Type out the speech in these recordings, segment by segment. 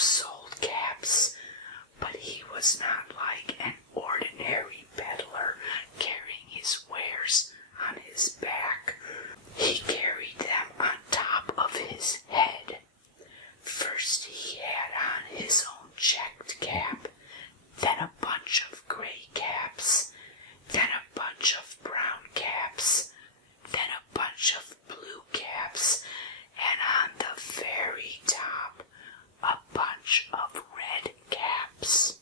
sold caps, but he was not like an ordinary peddler carrying his wares on his back. He carried them on top of his head. First he had on his own checked cap, then a bunch of gray caps, then a bunch of brown caps, then a bunch of blue caps, and on the very top, a bunch of red caps.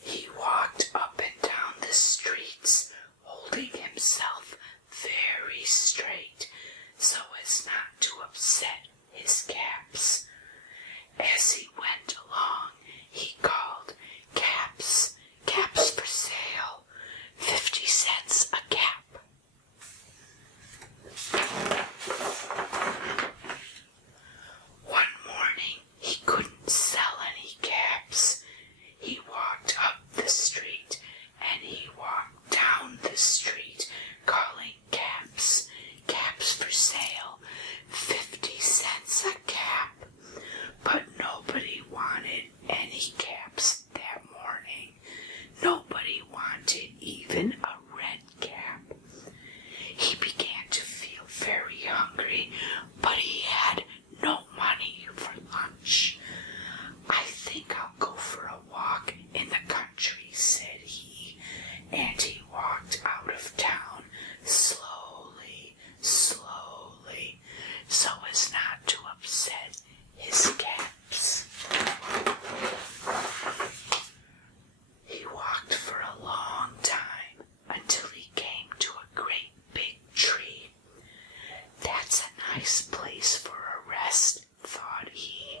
He walked up and down the streets, holding himself very straight so as not to upset his caps. As he went along, he called, "Caps, caps for sale, 50 cents a cap." One morning, he couldn't sell any caps. He walked up the street and he walked down the street, calling, "Caps, caps for sale, 50 cents a cap." But nobody wanted any caps that morning. Nobody wanted even a red cap. He began to feel very hungry, but he had no money for lunch. "I think I'll go for a walk in the country," said he, and he walked out of town slowly, slowly, so as not to upset his caps. He walked for a long time until he came to a great big tree. "That's a nice place for a rest," thought he,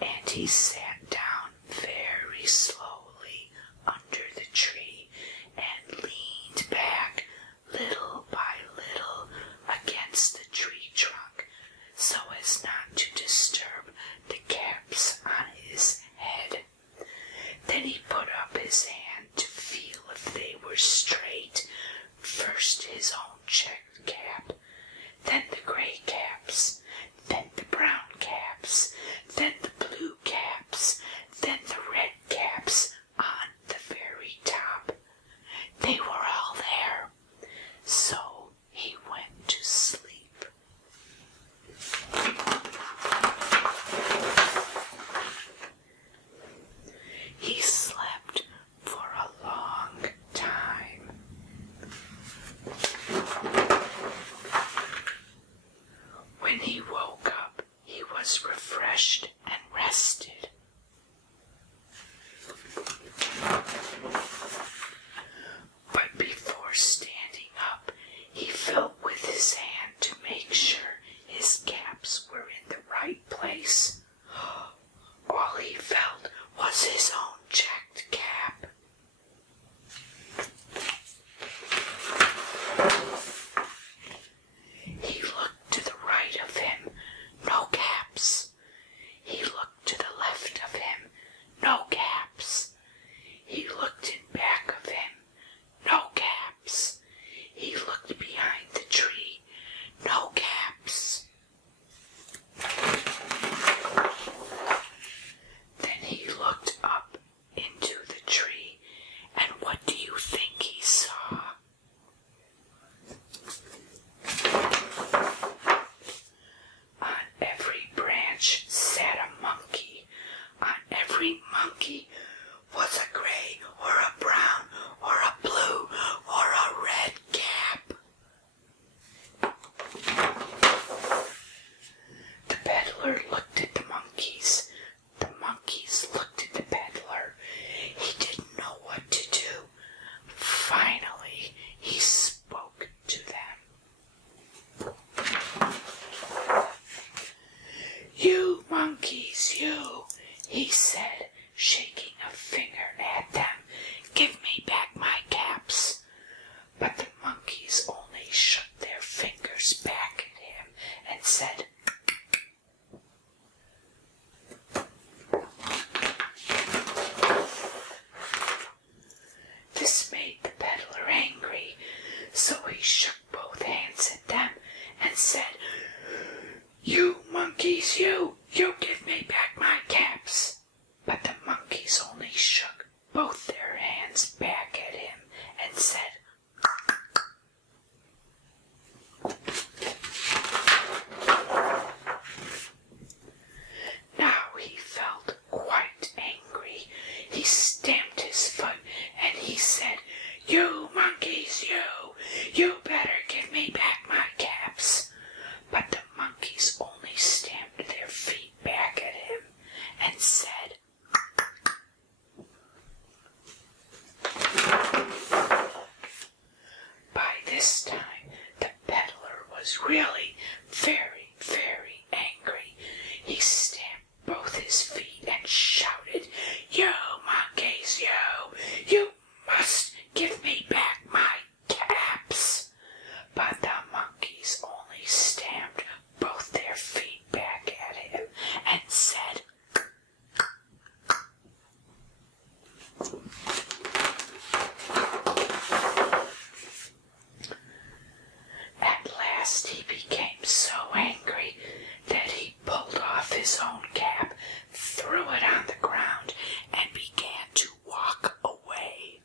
and he sat down very slowly under the tree and leaned back little by little against the tree trunk so as not to disturb the caps on his head. Then he put up his hand to feel if they were straight. First his own checked cap, then the gray caps, then the brown caps, then the blue caps, You monkeys, you better give me back my caps. But the monkeys only stamped their feet back at him and said, by this time, the peddler was really very, very angry. He stamped both his feet and shouted, "You monkeys, you must give me back my caps." But the monkeys only stamped both their feet back at him and said, at last he became so angry that he pulled off his own cap, threw it on the ground, and began to walk away.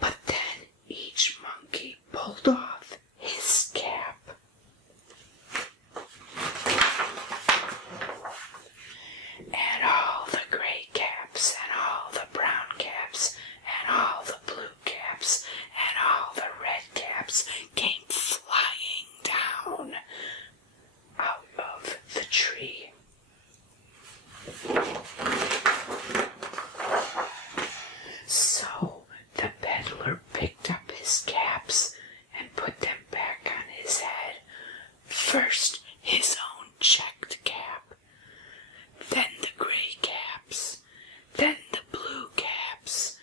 But then each monkey pulled off his cap. And all the gray caps, and all the brown caps, and all the blue caps, and all the red caps came flying down out of the tree. So the peddler picked up his caps and put them back on his head. First his own checked cap, then the gray caps, then the blue caps,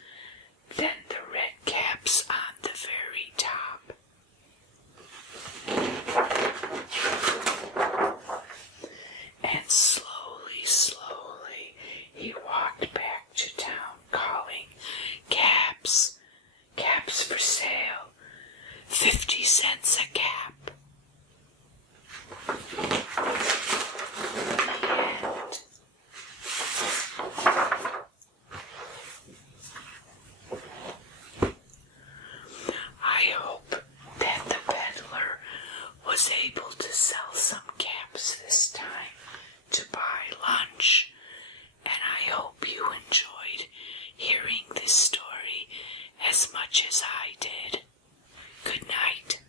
then the red caps on the very top. And slowly, slowly, he walked back to town calling, "Caps, caps for sale, 50 cents a cap." I hope that the peddler was able to sell some caps this time to buy lunch, and I hope you enjoyed hearing this story as much as I did. Good night.